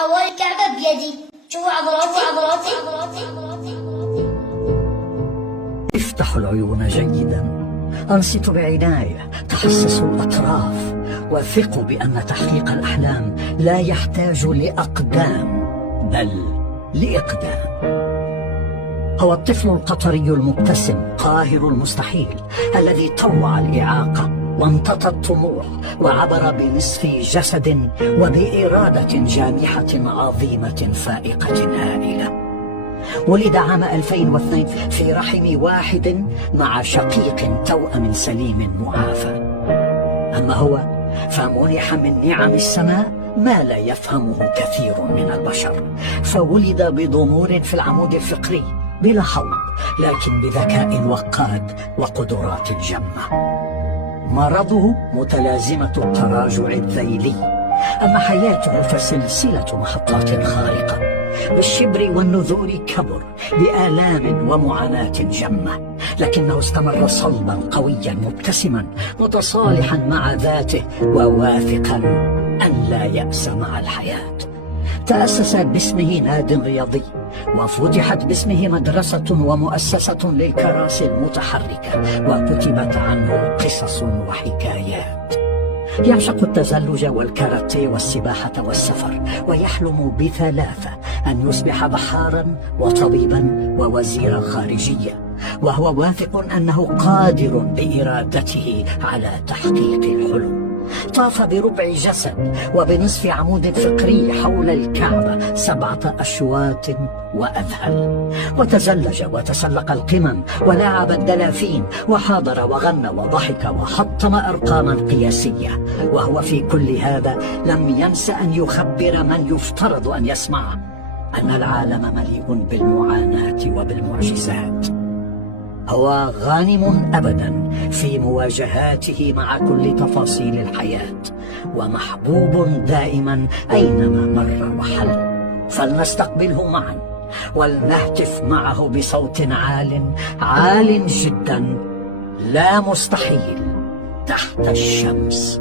حوالي الكعبة بيدي. شوفوا عضلاتي. افتحوا العيون جيدا، أنصتوا بعناية، تحسسوا الأطراف، وثقوا بأن تحقيق الأحلام لا يحتاج لأقدام بل لإقدام. هو الطفل القطري المبتسم قاهر المستحيل الذي طوع الإعاقة وامتطى الطموح وعبر بنصف جسد وبإرادة جامحة عظيمة فائقة هائلة. ولد عام 2002 في رحم واحد مع شقيق توأم سليم معافى. أما هو فمنح من نعم السماء ما لا يفهمه كثير من البشر، فولد بضمور في العمود الفقري بلا حول، لكن بذكاء وقاد وقدرات جمة. مرضه متلازمة التراجع الذيلي، أما حياته فسلسلة محطات خارقة. بالشبر والنذور كبر بآلام ومعاناة جمة، لكنه استمر صلبا قويا مبتسما متصالحا مع ذاته وواثقا أن لا يأس مع الحياة. تأسس باسمه ناد رياضي، وفتحت باسمه مدرسة ومؤسسة للكراسي المتحركة، وكتبت عنه قصص وحكايات. يعشق التزلج والكاراتيه والسباحة والسفر، ويحلم بثلاثة: أن يصبح بحارا وطبيبا ووزيرا خارجية، وهو واثق أنه قادر بإرادته على تحقيق الحلم. طاف بربع جسد وبنصف عمود فقري حول الكعبة 7 أشواط وأذهل، وتزلج وتسلق القمم ولعب الدلافين، وحاضر وغنى وضحك وحطم أرقاما قياسية. وهو في كل هذا لم ينس أن يخبر من يفترض أن يسمعه أن العالم مليء بالمعاناة وبالمعجزات. هو غانم أبدا في مواجهاته مع كل تفاصيل الحياة، ومحبوب دائما أينما مر وحل. فلنستقبله معا ولنهتف معه بصوت عال جدا: لا مستحيل تحت الشمس.